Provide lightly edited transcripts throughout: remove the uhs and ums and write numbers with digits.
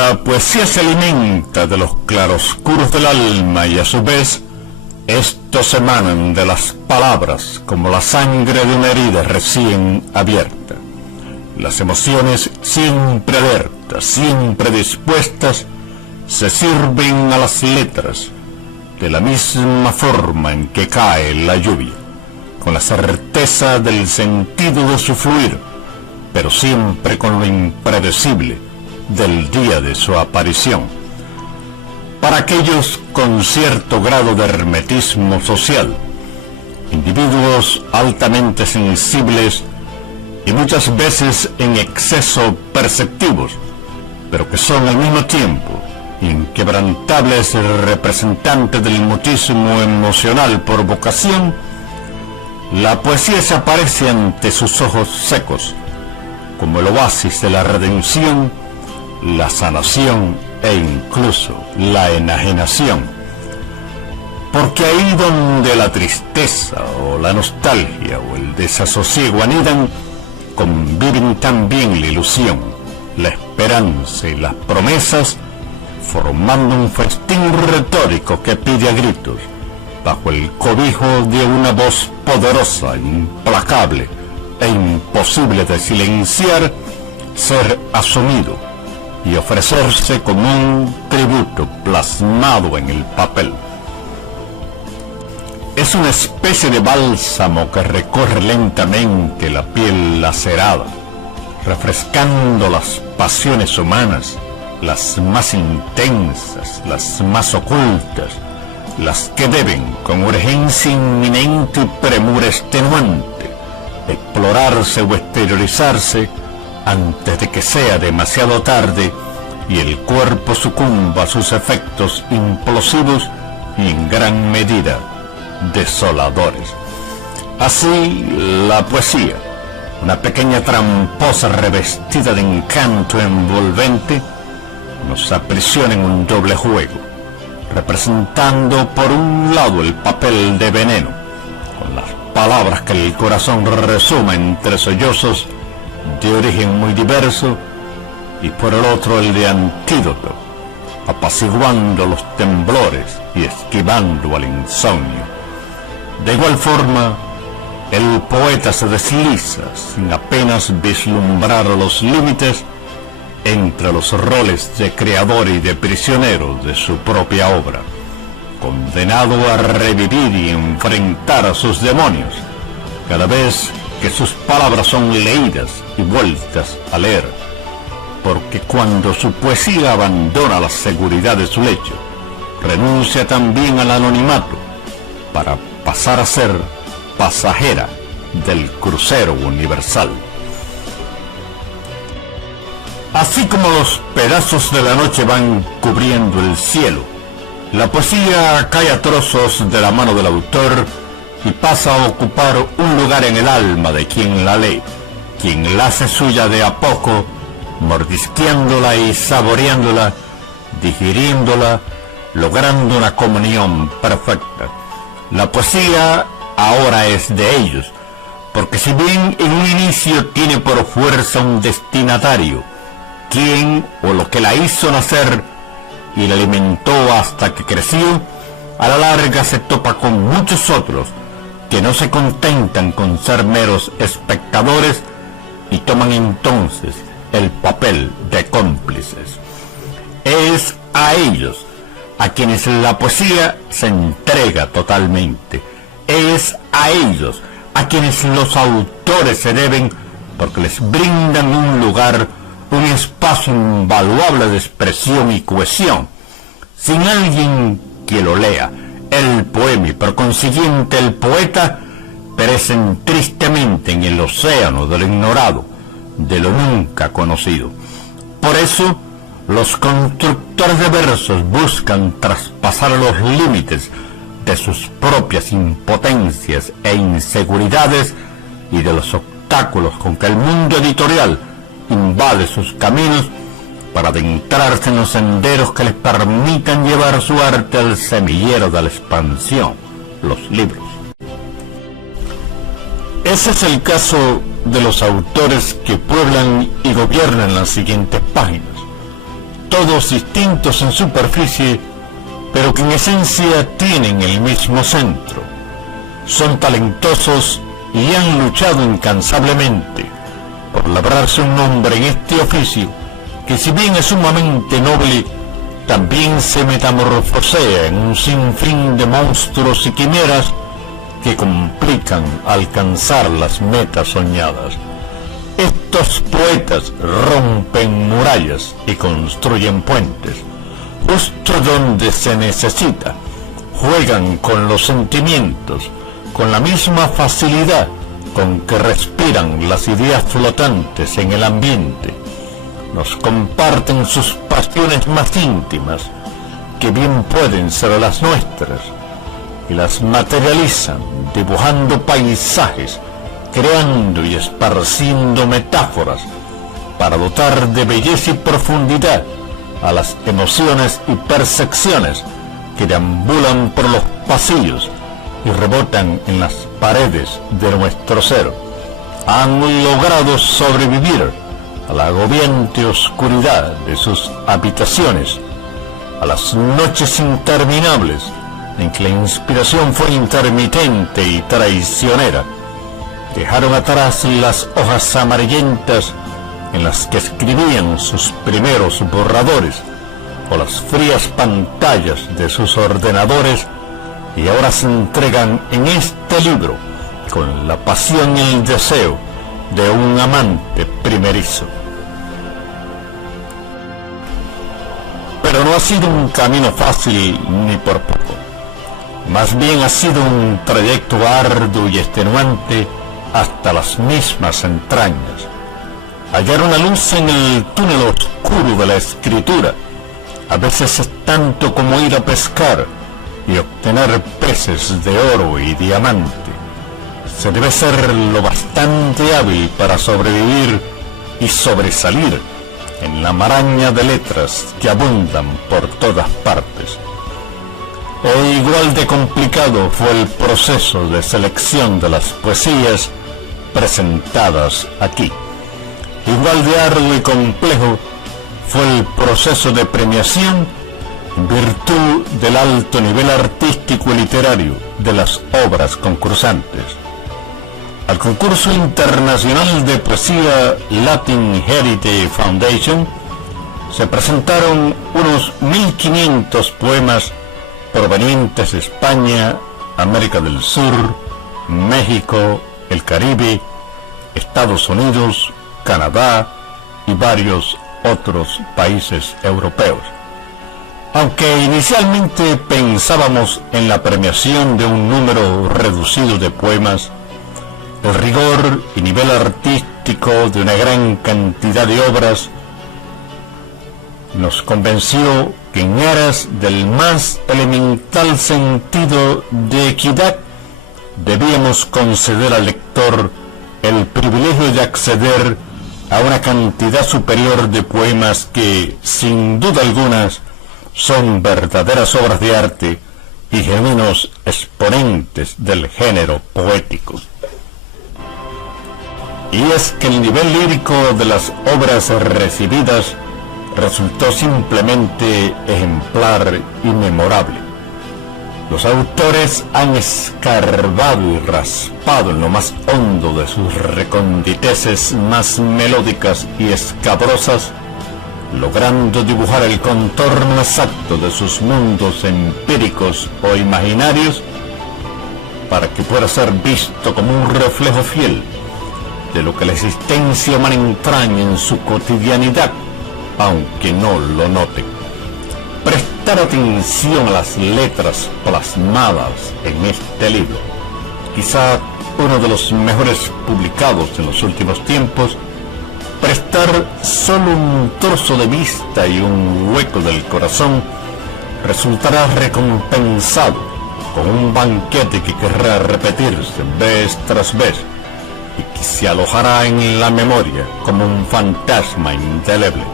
La poesía se alimenta de los claroscuros del alma y a su vez estos emanan de las palabras como la sangre de una herida recién abierta. Las emociones siempre alertas, siempre dispuestas, se sirven a las letras de la misma forma en que cae la lluvia, con la certeza del sentido de su fluir, pero siempre con lo impredecible del día de su aparición. Para aquellos con cierto grado de hermetismo social, individuos altamente sensibles y muchas veces en exceso perceptivos, pero que son al mismo tiempo inquebrantables representantes del mutismo emocional por vocación, la poesía se aparece ante sus ojos secos como el oasis de la redención, la sanación e incluso la enajenación, porque ahí donde la tristeza o la nostalgia o el desasosiego anidan, conviven también la ilusión, la esperanza y las promesas, formando un festín retórico que pide a gritos, bajo el cobijo de una voz poderosa, implacable e imposible de silenciar, ser asumido y ofrecerse como un tributo plasmado en el papel. Es una especie de bálsamo que recorre lentamente la piel lacerada, refrescando las pasiones humanas, las más intensas, las más ocultas, las que deben, con urgencia inminente y premura extenuante, explorarse o exteriorizarse antes de que sea demasiado tarde y el cuerpo sucumba a sus efectos implosivos y en gran medida desoladores. Así, la poesía, una pequeña tramposa revestida de encanto envolvente, nos aprisiona en un doble juego, representando por un lado el papel de veneno, con las palabras que el corazón resuma entre sollozos de origen muy diverso, y por el otro el de antídoto, apaciguando los temblores y esquivando al insomnio. De igual forma, el poeta se desliza, sin apenas vislumbrar los límites, entre los roles de creador y de prisionero de su propia obra, condenado a revivir y enfrentar a sus demonios cada vez que sus palabras son leídas y vueltas a leer, porque cuando su poesía abandona la seguridad de su lecho, renuncia también al anonimato para pasar a ser pasajera del crucero universal. Así como los pedazos de la noche van cubriendo el cielo, la poesía cae a trozos de la mano del autor y pasa a ocupar un lugar en el alma de quien la lee, quien la hace suya de a poco, mordisqueándola y saboreándola, digiriéndola, logrando una comunión perfecta. La poesía ahora es de ellos, porque si bien en un inicio tiene por fuerza un destinatario, quien o lo que la hizo nacer y la alimentó hasta que creció, a la larga se topa con muchos otros que no se contentan con ser meros espectadores y toman entonces el papel de cómplices. Es a ellos a quienes la poesía se entrega totalmente. Es a ellos a quienes los autores se deben, porque les brindan un lugar, un espacio invaluable de expresión y cohesión. Sin alguien que lo lea, el poema y por consiguiente el poeta perecen tristemente en el océano de lo ignorado, de lo nunca conocido. Por eso, los constructores de versos buscan traspasar los límites de sus propias impotencias e inseguridades y de los obstáculos con que el mundo editorial invade sus caminos para adentrarse en los senderos que les permitan llevar su arte al semillero de la expansión, los libros. Ese es el caso de los autores que pueblan y gobiernan las siguientes páginas. todos distintos en superficie, pero que en esencia tienen el mismo centro. Son talentosos y han luchado incansablemente por labrarse un nombre en este oficio, que si bien es sumamente noble, también se metamorfosea en un sinfín de monstruos y quimeras que complican alcanzar las metas soñadas. Estos poetas rompen murallas y construyen puentes, justo donde se necesita. Juegan con los sentimientos, con la misma facilidad con que respiran las ideas flotantes en el ambiente. Nos comparten sus pasiones más íntimas, que bien pueden ser las nuestras, y las materializan dibujando paisajes, creando y esparciendo metáforas para dotar de belleza y profundidad a las emociones y percepciones que deambulan por los pasillos y rebotan en las paredes de nuestro ser. Han logrado sobrevivir a la agobiante oscuridad de sus habitaciones, a las noches interminables en que la inspiración fue intermitente y traicionera. Dejaron atrás las hojas amarillentas en las que escribían sus primeros borradores, o las frías pantallas de sus ordenadores, y ahora se entregan en este libro con la pasión y el deseo de un amante primerizo. Pero no ha sido un camino fácil ni por poco. Más bien ha sido un trayecto arduo y extenuante hasta las mismas entrañas. Hallar una luz en el túnel oscuro de la escritura a veces es tanto como ir a pescar y obtener peces de oro y diamante. Se debe ser lo bastante hábil para sobrevivir y sobresalir en la maraña de letras que abundan por todas partes. E igual de complicado fue el proceso de selección de las poesías presentadas aquí. Igual de arduo y complejo fue el proceso de premiación en virtud del alto nivel artístico y literario de las obras concursantes. Al concurso internacional de poesía Latin Heritage Foundation se presentaron unos 1500 poemas provenientes de España, América del Sur, México, el Caribe, Estados Unidos, Canadá y varios otros países europeos. Aunque inicialmente pensábamos en la premiación de un número reducido de poemas, el rigor y nivel artístico de una gran cantidad de obras nos convenció que en aras del más elemental sentido de equidad debíamos conceder al lector el privilegio de acceder a una cantidad superior de poemas que, sin duda alguna, son verdaderas obras de arte y genuinos exponentes del género poético. Y es que el nivel lírico de las obras recibidas resultó simplemente ejemplar y memorable. Los autores han escarbado y raspado en lo más hondo de sus reconditeces más melódicas y escabrosas, logrando dibujar el contorno exacto de sus mundos empíricos o imaginarios para que pueda ser visto como un reflejo fiel de lo que la existencia humana entraña en su cotidianidad, aunque no lo noten. Prestar atención a las letras plasmadas en este libro, quizá uno de los mejores publicados en los últimos tiempos, prestar solo un trozo de vista y un hueco del corazón, resultará recompensado con un banquete que querrá repetirse vez tras vez y que se alojará en la memoria como un fantasma indeleble.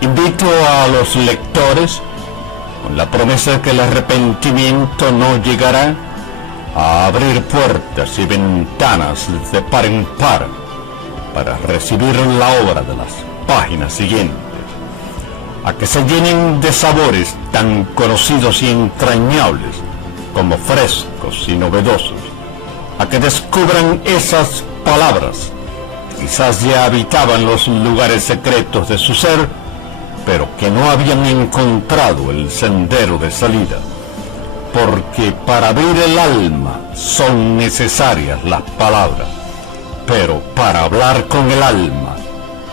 Invito a los lectores, con la promesa de que el arrepentimiento no llegará, a abrir puertas y ventanas de par en par para recibir la obra de las páginas siguientes. a que se llenen de sabores tan conocidos y entrañables como frescos y novedosos, a que descubran esas palabras que quizás ya habitaban los lugares secretos de su ser, pero que no habían encontrado el sendero de salida, porque para abrir el alma son necesarias las palabras, pero para hablar con el alma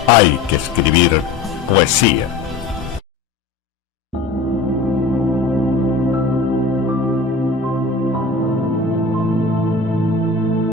hay que escribir poesía.